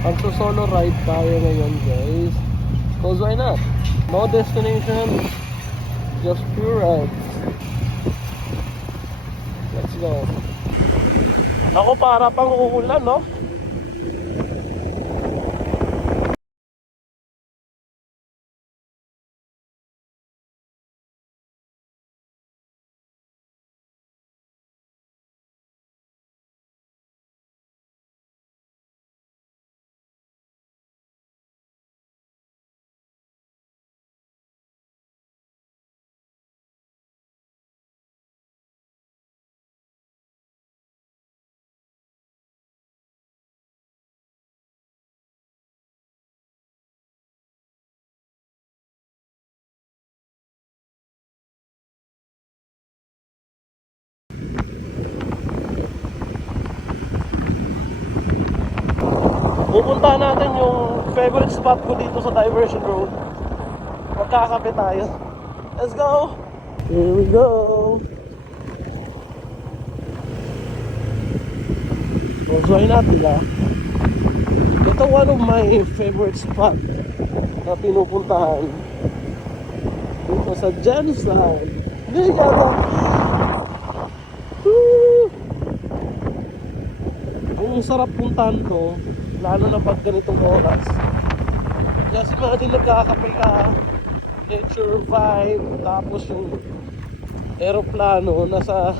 Magso-solo ride tayo ngayon, guys. Cause why not? No destination, just pure rides. Let's go. Ako para pang uulan, no? Pupuntahan natin yung favorite spot ko dito sa Diversion Road. Magkakape tayo. Let's go! Here we go! Why not, diba? Ito one of my favorite spot na pinupuntahan dito sa Genocide. Hindi ka na. Ang sarap puntahan to, lalo na pag ganitong oras. Kasi imagine nagkakape ka, nature vibe, tapos yung aeroplano nasa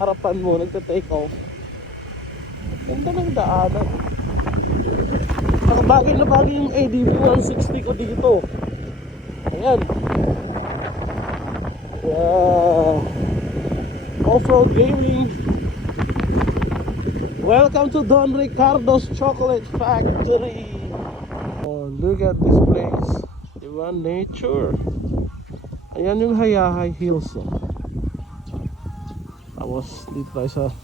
harapan mo, nagta-take off. Ganda ng daanan. Bagay na bagay yung ADV 160 ko dito. Ayan. Yeah. Off-road gaming. Welcome to Don Ricardo's Chocolate Factory. Oh, look at this place. Diba? Nature. Ayan yung Hayahay Hills. Oh. Tapos dito tayo sa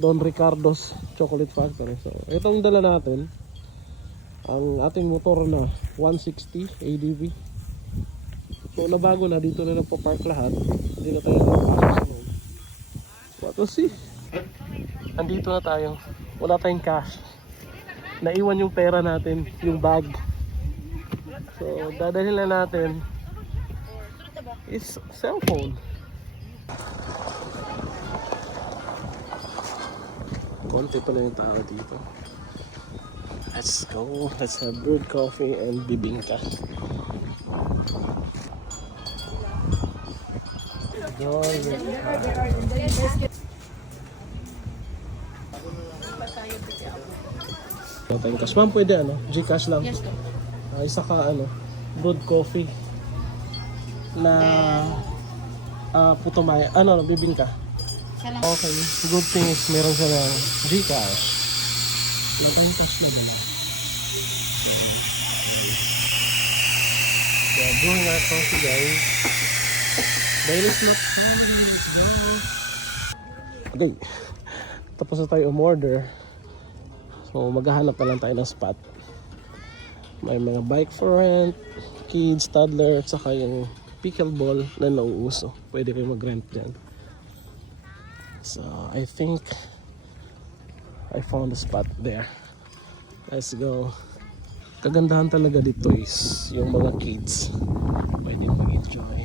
Don Ricardo's Chocolate Factory. So, itong dala natin ang ating motor na 160 ADV. So, nabago na. Dito na nagpa-park lahat. Hindi na tayo nakapasok sa loob. What to see? Andito na tayo. Wala tayong cash. Naiwan yung pera natin, yung bag. So, dadalhin na natin is cellphone. Konti pala yung tao dito. Let's go. Let's have brewed coffee and bibingka. Cash, ma'am, pwede ano? Gcash lang. Yes, Isa ka ano, brewed coffee na putumay, ano, bibingka. Okay, good thing is meron siya ng Gcash. Laking cash na gano'n. Yeah, brewing our coffee, guys. Dahil not family, let's go. Okay, tapos na tayo umorder. So maghahanap na lang tayo ng spot. May mga bike for rent, kids, toddler, at saka yung pickleball na nauuso. Pwede kayo mag-rent dyan. So I think I found a spot there. Let's go. Kagandahan talaga dito is yung mga kids. Pwede mag-enjoy.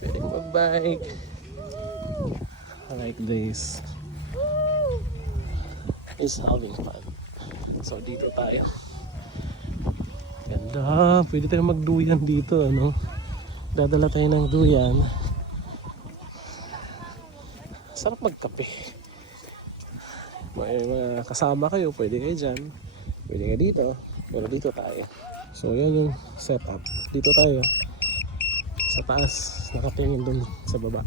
Pwede mag-bike. Like this. Is having fun. So dito tayo. Ganda. Pwede tayo magduyan dito, ano. Dadala tayo ng duyan. Sarap magkape. May mga kasama kayo, pwede kayo dyan. Pwede kayo dito. Pero dito tayo. So yan yung setup. Dito tayo. Sa taas, nakatingin dun sa baba.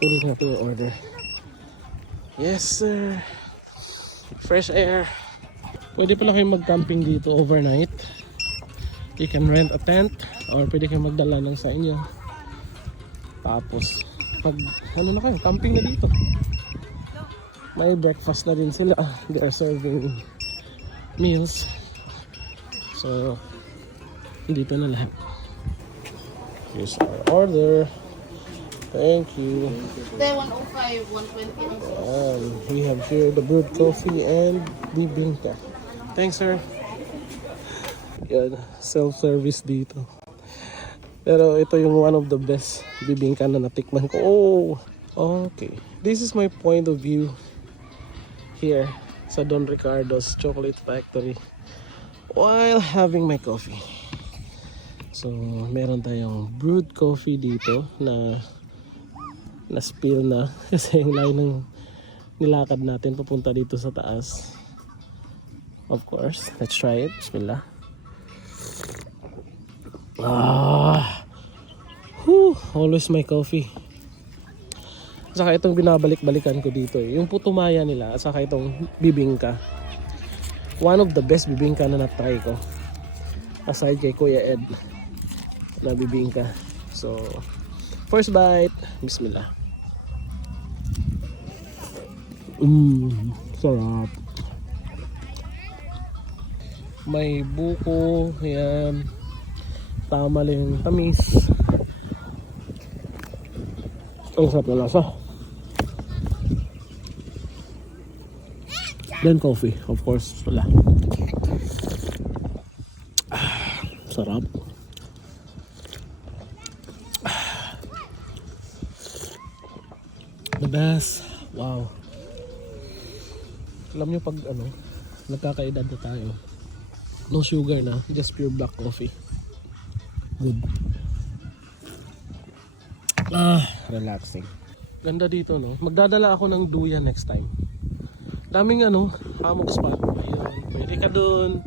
Kunin natin yung order. Yes sir. Fresh air. Pwede pala kayong mag-camping dito overnight. You can rent a tent or pwede kayong magdala ng sa inyo. Tapos pag ano na kayo, camping na dito. May breakfast na din sila. They are serving meals. So dito na lahat. Here's our order. Thank you. 105, 120 ang we have here the brewed coffee and bibingka. Thanks, sir. Yan, self-service dito. Pero ito yung one of the best bibingka na natikman ko. Oh, okay. This is my point of view here sa Don Ricardo's Chocolate Factory while having my coffee. So, meron tayong brewed coffee dito na spill na kasi yung layo ng nilakad natin papunta dito sa taas. Of course, let's try it. Bismillah. Always my coffee. Saka itong binabalik-balikan ko dito yung putumaya nila at saka itong bibingka. One of the best bibingka na na-try ko aside kay Kuya Ed na bibingka. So first bite, bismillah. Sarap. May buko, yan. Tama lang yung tamis. Ang sarap na lasa. Then coffee, of course, wala. Sarap. The best. Wow. Alam nyo pag nagkakaedad na tayo, no sugar na, just pure black coffee. Good. Relaxing. Ganda dito, no? Magdadala ako ng duya next time. Daming hammock spot. Ayun, pwede ka dun,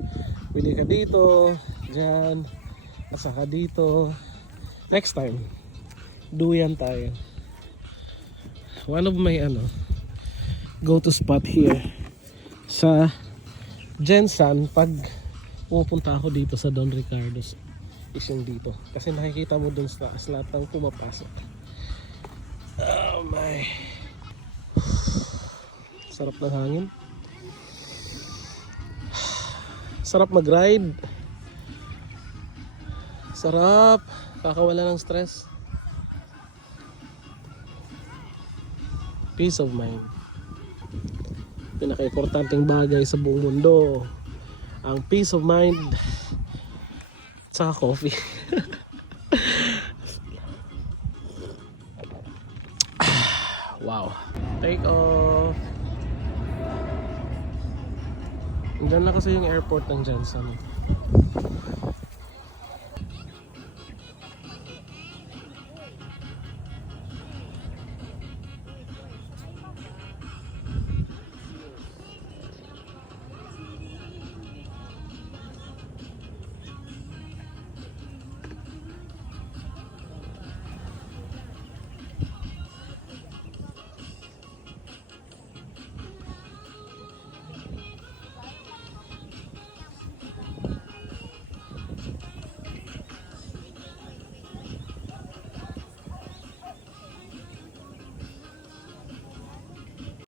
pwede ka dito, dyan, at saka dito. Next time, duyan tayo. One of my go to spot here sa Jensan pag pupunta ako dito sa Don Ricardo's is yung dito. Kasi nakikita mo dun sa lahat ng pumapasok. Oh my. Sarap ng hangin. Sarap mag-ride. Sarap. Kakawala ng stress. Peace of mind. Pinaka-importanting bagay sa buong mundo. Ang peace of mind. Tsaka coffee. Wow. Take off. Diyan na kasi yung airport ng Jensen.